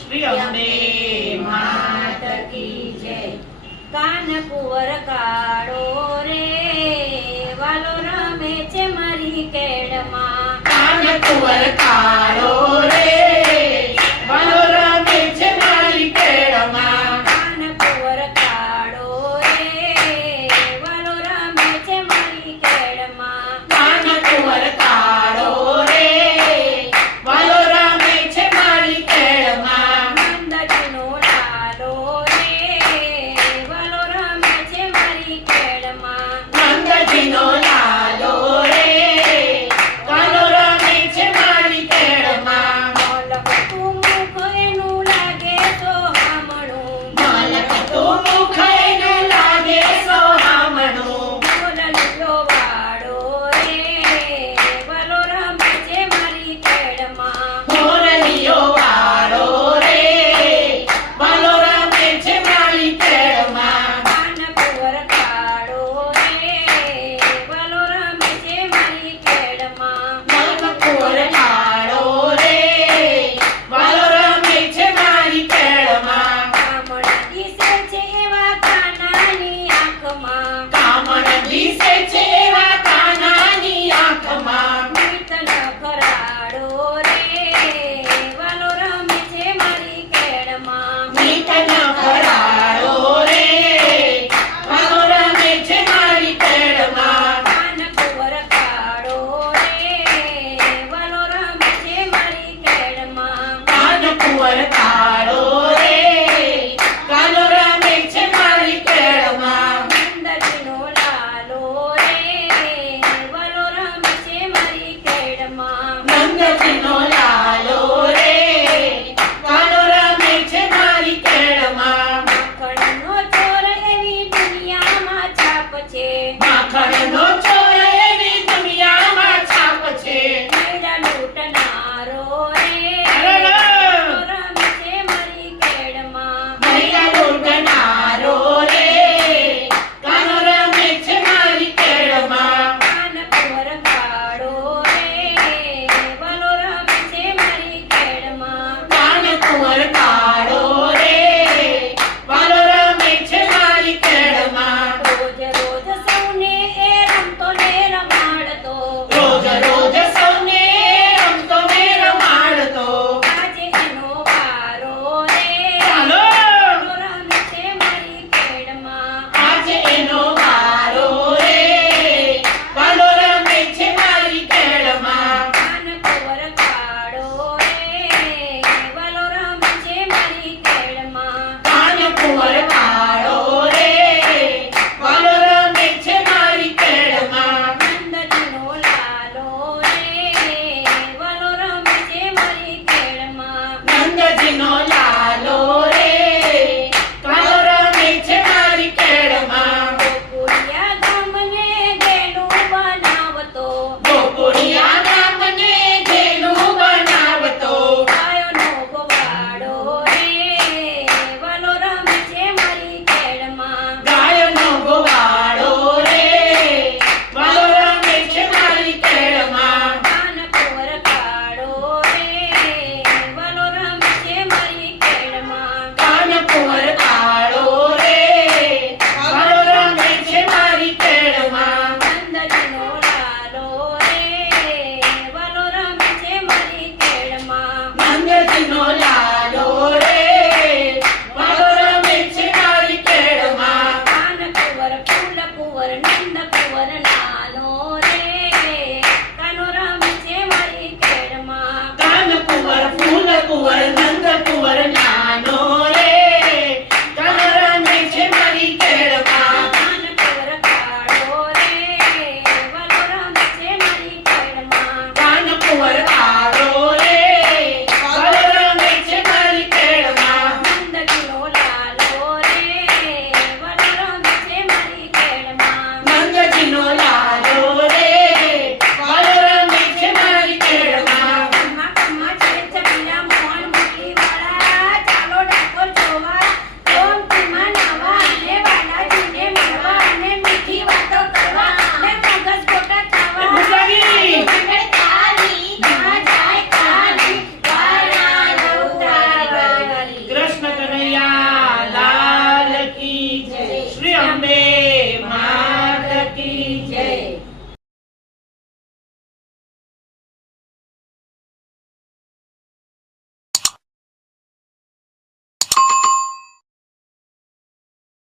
શ્રી અંબે માત કી જય. કાન કુંવર કાળો રે, વાલો રમે છે મારી કેડમાં કાન કુંવર કાળો